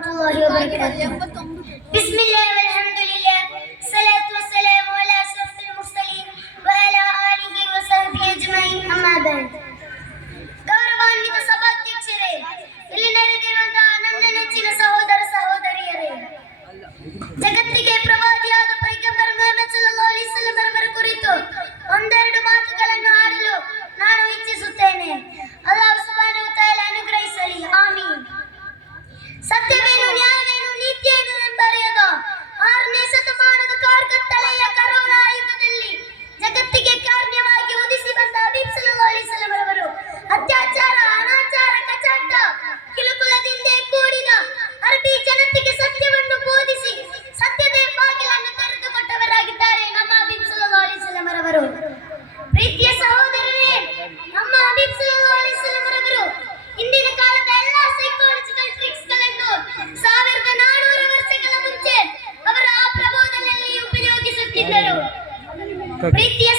الله وبركاته. بسم الله والحمد لله الصلاة والسلام على أشرف المرسلين وعلى آله وصحبه أجمعين أما بعد. ಗೌರವಾನ್ವಿತ ಸಭಾಧ್ಯಕ್ಷರೇ, ಇಲ್ಲಿ ನೆರೆದಿರುವಂತಹ ನನ್ನ ನೆಚ್ಚಿನ ಸಹೋದರ ಸಹೋದರಿಯರೇ, ಜಗತ್ತಿಗೆ ಪ್ರವಾದಿಯಾದ ಪೈಗಂಬರ್ ಮುಹಮ್ಮದ್ ಸಲ್ಲಲ್ಲಾಹು ಅಲೈಹಿ ವಸಲ್ಲಂ ಅವರ ಕುರಿತು ಒಂದೆರಡು ಮಾತುಗಳನ್ನು ಆಡಲು ನಾನು ಇಚ್ಛಿಸುತ್ತೇನೆ. ಅಲ್ಲಾಹ್ ಸುಬ್ಹಾನಹು ವ ತಆಲಾ ಅನುಗ್ರಹಿಸಲಿ. ಆಮೀನ್. ಸತ್ಯವೇನು, ನ್ಯಾಯವೇನು, ನೀತಿಯೇನು ಎಂಬರಿಯದ 6ನೇ ಶತಮಾನದ ಕಾರ್ಗತ್ತಲೆಯ ಕರೋನಾ ಯುಗದಲ್ಲಿ ಜಗತ್ತಿಗೆ ಕಾರಣವಾಗಿ ಉದಿಸಿ ಬಂದ ಹಬೀಬ್ ಸಲ್ಲಲ್ಲಾಹು ಅಲೈಹಿ ವಸಲ್ಲಂ ಅವರು ಅತ್ಯಾಚಾರ, ಅನಾಚಾರ, ಕಚಾಟ, ಕಿರುಕುಳದಿಂದ ಕೂಡಿದ ಅರಬಿ ಜನತೆಗೆ ಸತ್ಯವನ್ನು ಬೋಧಿಸಿ ಸತ್ಯದ ಬಾಗಿಲನ್ನು ತೆರೆದುಕೊಟ್ಟವರಾಗಿದ್ದಾರೆ ನಮ್ಮ ಹಬೀಬ್ ಸಲ್ಲಲ್ಲಾಹು ಅಲೈಹಿ ವಸಲ್ಲಂ ಅವರು. ಪ್ರೀತಿಯ ಸಹೋದರರೇ, ನಮ್ಮ ಹಬೀಬ್ ಸಲ್ಲಲ್ಲಾಹು ಅಲೈಹಿ ವಸಲ್ಲಂ ಅವರು ಇಂದಿನ ಕಾಲದ ಎಲ್ಲಾ ಸೈಕಾಲಜಿಕಲ್ ಟ್ರಿಕ್ಸ್ ಗಳನ್ನು 1400 ವರ್ಷಗಳ ಮುಂಚೆ ಅವರ ಆ ಪ್ರಬೋಧನೆಯಲ್ಲಿ ಉಪಯೋಗಿಸುತ್ತಿದ್ದರು. ಪ್ರೀತಿಯ